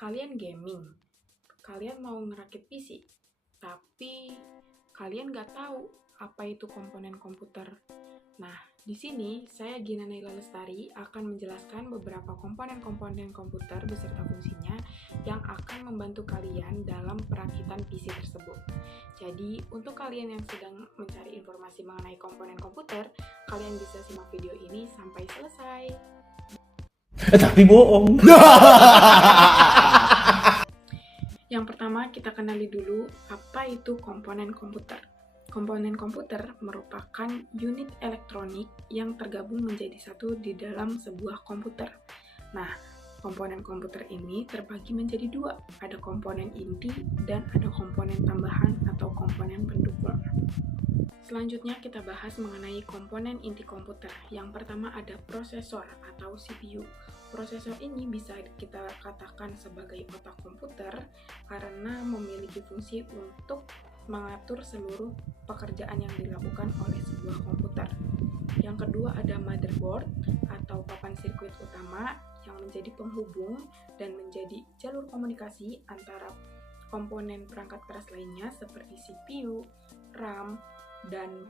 Kalian gaming, kalian mau ngerakit PC, tapi kalian nggak tahu apa itu komponen komputer. Nah, di sini saya Gina Naila Lestari akan menjelaskan beberapa komponen-komponen komputer beserta fungsinya yang akan membantu kalian dalam perakitan PC tersebut. Jadi, untuk kalian yang sedang mencari informasi mengenai komponen komputer, kalian bisa simak video ini sampai selesai. Tapi bohong. Yang pertama, kita kenali dulu apa itu komponen komputer. Komponen komputer merupakan unit elektronik yang tergabung menjadi satu di dalam sebuah komputer. Nah, komponen komputer ini terbagi menjadi dua. Ada komponen inti dan ada komponen tambahan atau komponen pendukung. Selanjutnya kita bahas mengenai komponen inti komputer. Yang pertama ada prosesor atau CPU. Prosesor ini bisa kita katakan sebagai otak komputer karena memiliki fungsi untuk mengatur seluruh pekerjaan yang dilakukan oleh sebuah komputer. Yang kedua ada motherboard atau papan sirkuit utama yang menjadi penghubung dan menjadi jalur komunikasi antara komponen perangkat keras lainnya seperti CPU, RAM, dan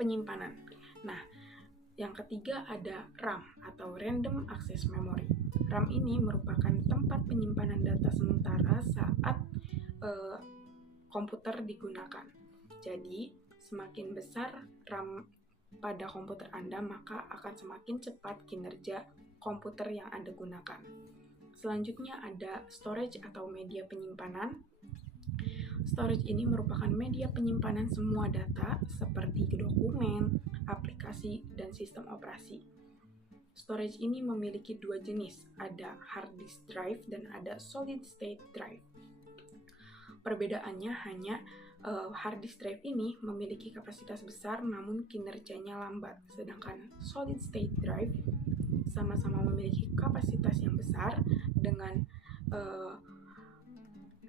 penyimpanan. Nah, yang ketiga ada RAM atau Random Access Memory. RAM ini merupakan tempat penyimpanan data sementara saat komputer digunakan. Jadi, semakin besar RAM pada komputer Anda, maka akan semakin cepat kinerja komputer yang Anda gunakan. Selanjutnya ada storage atau media penyimpanan. Storage ini merupakan media penyimpanan semua data seperti dokumen, aplikasi, dan sistem operasi. Storage ini memiliki dua jenis, ada hard disk drive dan ada solid state drive. Perbedaannya hanya hard disk drive ini memiliki kapasitas besar namun kinerjanya lambat, sedangkan solid state drive sama-sama memiliki kapasitas yang besar dengan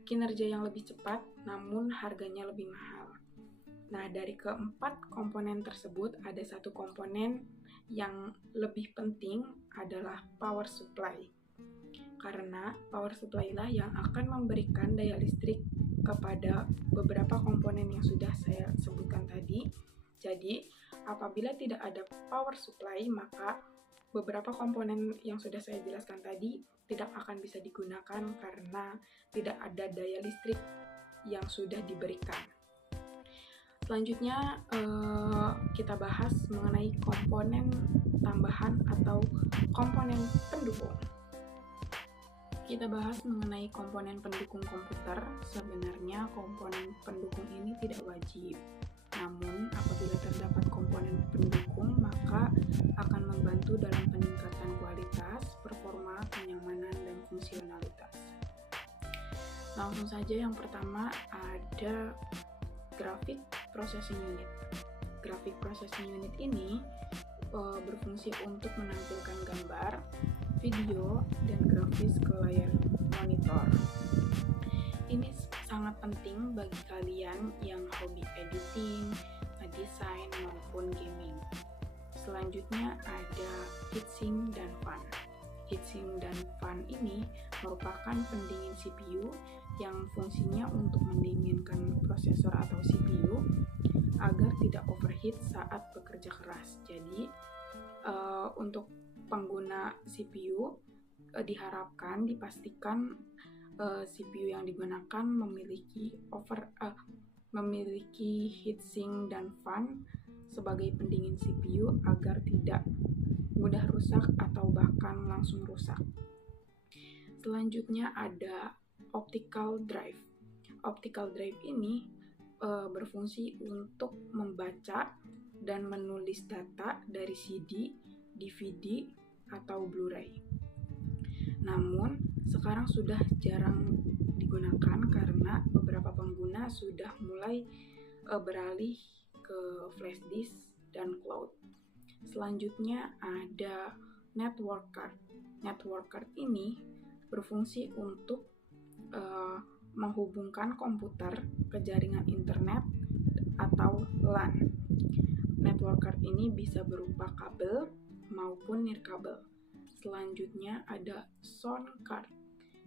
kinerja yang lebih cepat namun harganya lebih mahal. Nah, dari keempat komponen tersebut ada satu komponen yang lebih penting adalah power supply. Karena power supply lah yang akan memberikan daya listrik kepada beberapa komponen yang sudah saya sebutkan tadi. Jadi, apabila tidak ada power supply, maka beberapa komponen yang sudah saya jelaskan tadi tidak akan bisa digunakan karena tidak ada daya listrik yang sudah diberikan. Selanjutnya kita bahas mengenai komponen tambahan atau komponen pendukung. Kita bahas mengenai komponen pendukung komputer. Sebenarnya komponen pendukung ini tidak wajib. Namun, apabila terdapat komponen pendukung, maka akan membantu dalam peningkatan kualitas, performa, kenyamanan, dan fungsionalitas. Langsung saja yang pertama ada graphic processing unit. Graphic processing unit ini berfungsi untuk menampilkan gambar, video, dan grafis ke layar monitor. Ini sangat penting bagi kalian yang hobi editing, desain, maupun gaming. Selanjutnya ada heatsink dan fan. Heatsink dan fan ini merupakan pendingin CPU yang fungsinya untuk mendinginkan prosesor atau CPU agar tidak overheat saat bekerja keras. Jadi, untuk pengguna CPU diharapkan dipastikan CPU yang digunakan memiliki heatsink dan fan sebagai pendingin CPU agar tidak mudah rusak atau bahkan langsung rusak. Selanjutnya ada optical drive. Optical drive ini berfungsi untuk membaca dan menulis data dari CD, DVD, atau Blu-ray. Namun, sekarang sudah jarang digunakan karena beberapa pengguna sudah mulai beralih ke flash disk dan cloud. Selanjutnya ada network card. Network card ini berfungsi untuk menghubungkan komputer ke jaringan internet atau LAN. Network card ini bisa berupa kabel maupun nirkabel. Selanjutnya ada sound card.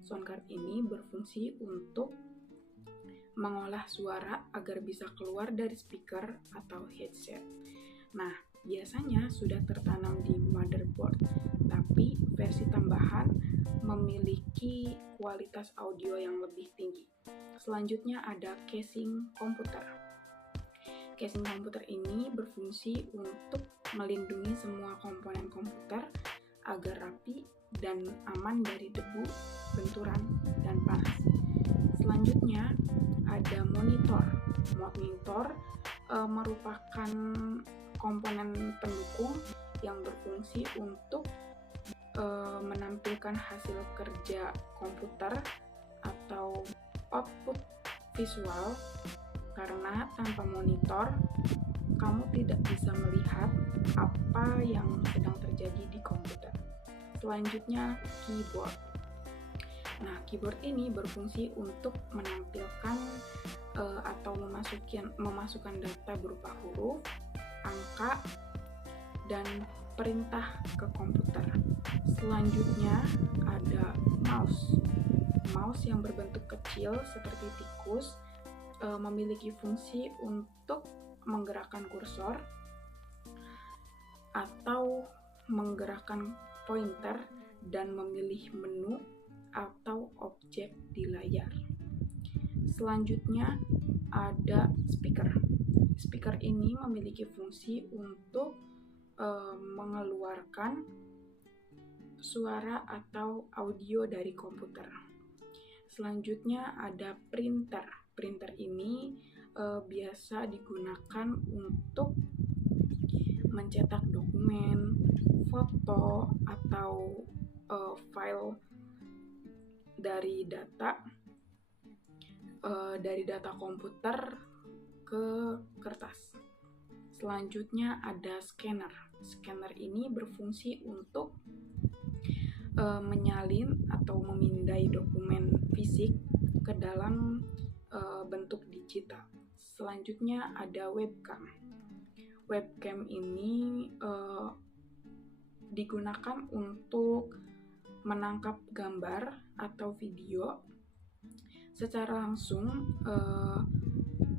Sound card ini berfungsi untuk mengolah suara agar bisa keluar dari speaker atau headset. Nah, biasanya sudah tertanam di motherboard, tapi versi tambahan memiliki kualitas audio yang lebih tinggi. Selanjutnya ada casing komputer. Casing komputer ini berfungsi untuk melindungi semua komponen komputer agar rapi dan aman dari debu, benturan, dan panas. Selanjutnya ada monitor. Monitor merupakan komponen pendukung yang berfungsi untuk menampilkan hasil kerja komputer atau output visual, karena tanpa monitor kamu tidak bisa melihat apa yang sedang terjadi di komputer. Selanjutnya keyboard. Nah, keyboard ini berfungsi untuk menampilkan atau memasukkan data berupa huruf, angka, dan perintah ke komputer. Selanjutnya ada mouse. Mouse yang berbentuk kecil seperti tikus memiliki fungsi untuk menggerakkan kursor atau menggerakkan pointer dan memilih menu atau objek di layar. Selanjutnya ada speaker. Speaker ini memiliki fungsi untuk mengeluarkan suara atau audio dari komputer. Selanjutnya ada printer. Printer ini biasa digunakan untuk mencetak dokumen, foto, atau file dari data komputer ke kertas. Selanjutnya ada scanner. Scanner ini berfungsi untuk menyalin atau memindai dokumen fisik ke dalam bentuk digital. Selanjutnya ada webcam. Webcam ini digunakan untuk menangkap gambar atau video secara langsung.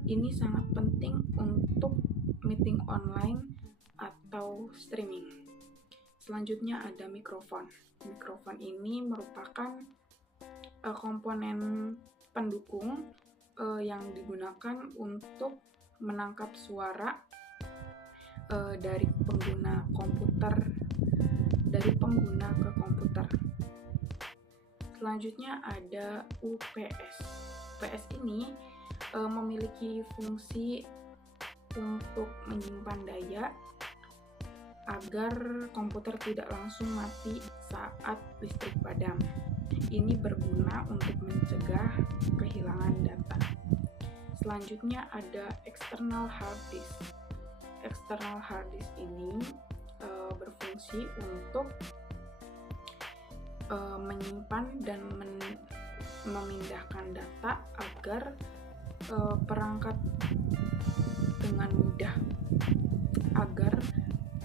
Ini sangat penting untuk meeting online atau streaming. Selanjutnya ada mikrofon. Mikrofon ini merupakan komponen pendukung yang digunakan untuk menangkap suara dari pengguna ke komputer. Selanjutnya ada UPS. UPS ini memiliki fungsi untuk menyimpan daya agar komputer tidak langsung mati saat listrik padam. Ini berguna untuk mencegah kehilangan data. Selanjutnya ada external hard disk. External hard disk ini berfungsi untuk menyimpan dan memindahkan data agar perangkat dengan mudah, agar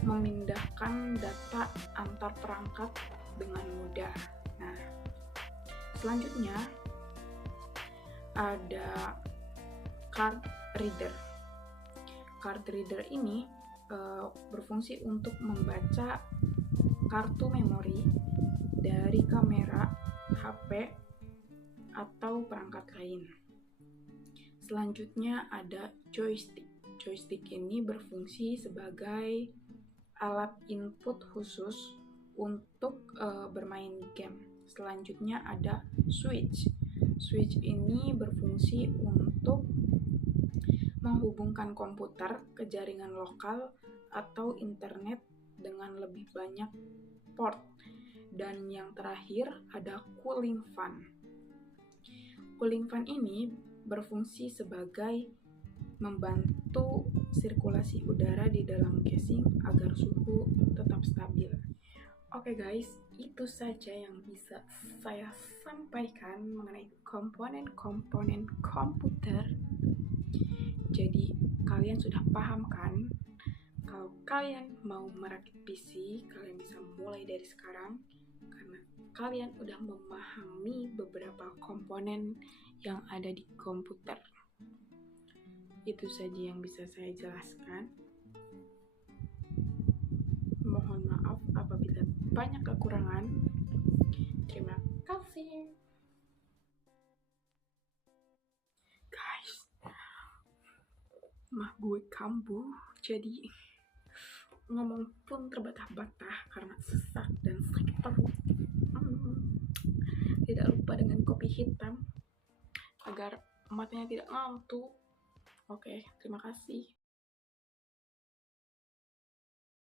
memindahkan data antar perangkat dengan mudah. Nah, selanjutnya ada card reader. Card reader ini berfungsi untuk membaca kartu memori dari kamera, HP, atau perangkat lain. Selanjutnya ada joystick. Joystick ini berfungsi sebagai alat input khusus untuk bermain game. Selanjutnya ada switch. Switch ini berfungsi untuk menghubungkan komputer ke jaringan lokal atau internet dengan lebih banyak port. Dan yang terakhir ada cooling fan. Cooling fan ini berfungsi sebagai membantu sirkulasi udara di dalam casing agar suhu tetap stabil. Oke guys, itu saja yang bisa saya sampaikan mengenai komponen-komponen komputer. Jadi kalian sudah paham kan? Kalau kalian mau merakit PC, kalian bisa mulai dari sekarang, karena kalian udah memahami beberapa komponen yang ada di komputer. Itu saja yang bisa saya jelaskan. Mohon maaf apabila banyak kekurangan. Terima kasih. Guys, mah gue kambuh, jadi ngomong pun terbata-bata karena sesak dan sakit perut. Tidak lupa dengan kopi hitam agar matanya tidak ngantuk. Oke, terima kasih.